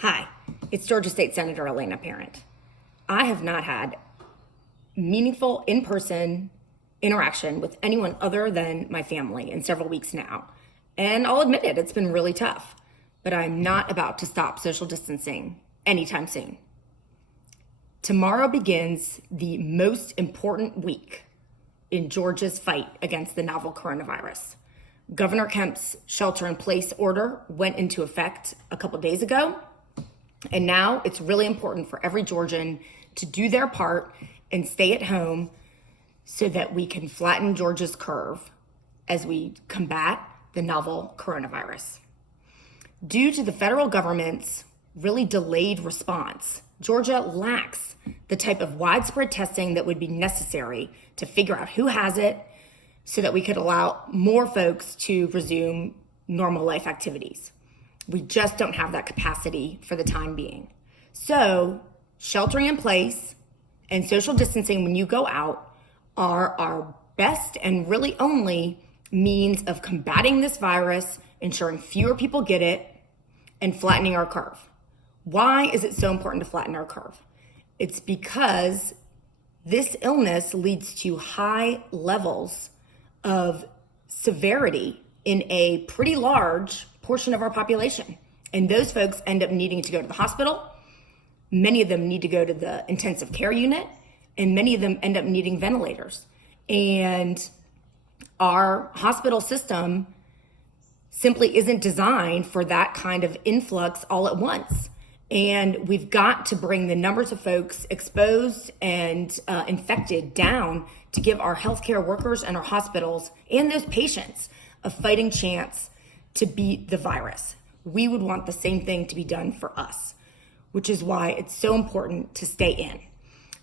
Hi, it's Georgia State Senator Elena Parent. I have not had meaningful in-person interaction with anyone other than my family in several weeks now. And I'll admit it, it's been really tough, but I'm not about to stop social distancing anytime soon. Tomorrow begins the most important week in Georgia's fight against the novel coronavirus. Governor Kemp's shelter-in-place order went into effect a couple days ago. And now it's really important for every Georgian to do their part and stay at home so that we can flatten Georgia's curve as we combat the novel coronavirus. Due to the federal government's really delayed response, Georgia lacks the type of widespread testing that would be necessary to figure out who has it so that we could allow more folks to resume normal life activities. We just don't have that capacity for the time being. So sheltering in place and social distancing when you go out are our best and really only means of combating this virus, ensuring fewer people get it, and flattening our curve. Why is it so important to flatten our curve? It's because this illness leads to high levels of severity in a pretty large portion of our population. And those folks end up needing to go to the hospital. Many of them need to go to the intensive care unit, and many of them end up needing ventilators. And our hospital system simply isn't designed for that kind of influx all at once. And we've got to bring the numbers of folks exposed and infected down to give our healthcare workers and our hospitals and those patients a fighting chance to beat the virus. We would want the same thing to be done for us, which is why it's so important to stay in.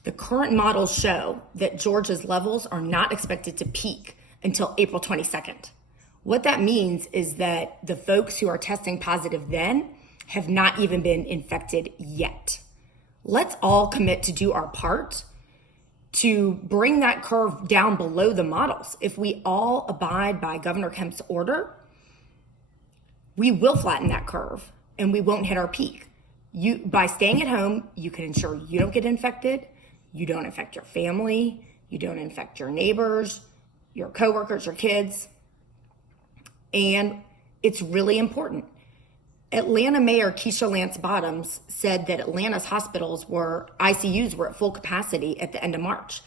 The current models show that Georgia's levels are not expected to peak until April 22nd. What that means is that the folks who are testing positive then have not even been infected yet. Let's all commit to do our part to bring that curve down below the models. If we all abide by Governor Kemp's order, we will flatten that curve and we won't hit our peak. By staying at home, you can ensure you don't get infected, you don't infect your family, you don't infect your neighbors, your coworkers, your kids. And it's really important. Atlanta Mayor Keisha Lance Bottoms said that Atlanta's ICUs were at full capacity at the end of March.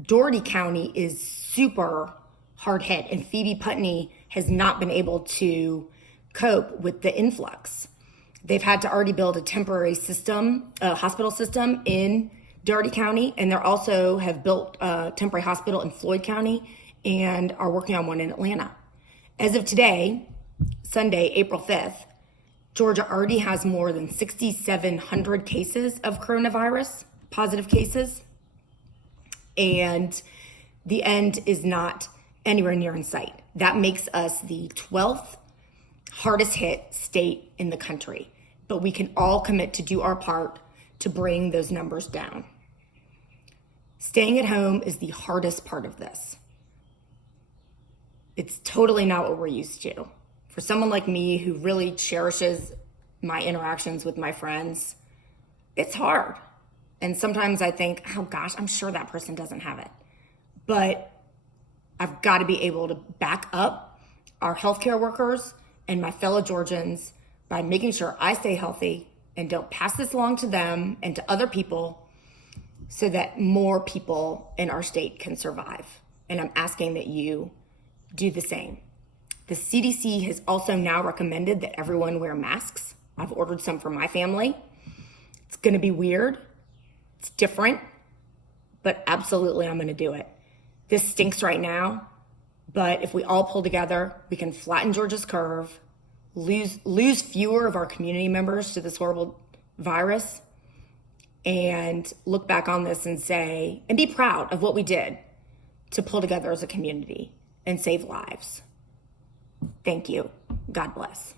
Dougherty County is super hard hit, and Phoebe Putney has not been able to cope with the influx. They've had to already build a temporary hospital system in Dougherty County, and they also have built a temporary hospital in Floyd County and are working on one in Atlanta. As of today, Sunday, April 5th, Georgia already has more than 6,700 cases of coronavirus, positive cases, and the end is not anywhere near in sight. That makes us the 12th hardest hit state in the country, but we can all commit to do our part to bring those numbers down. Staying at home is the hardest part of this. It's totally not what we're used to. For someone like me who really cherishes my interactions with my friends, it's hard. And sometimes I think, oh gosh, I'm sure that person doesn't have it. But I've got to be able to back up our healthcare workers and my fellow Georgians by making sure I stay healthy and don't pass this along to them and to other people so that more people in our state can survive. And I'm asking that you do the same. The CDC has also now recommended that everyone wear masks. I've ordered some for my family. It's going to be weird. It's different, but absolutely I'm going to do it. This stinks right now, but if we all pull together, we can flatten Georgia's curve, lose fewer of our community members to this horrible virus, and look back on this and say, and be proud of what we did to pull together as a community and save lives. Thank you. God bless.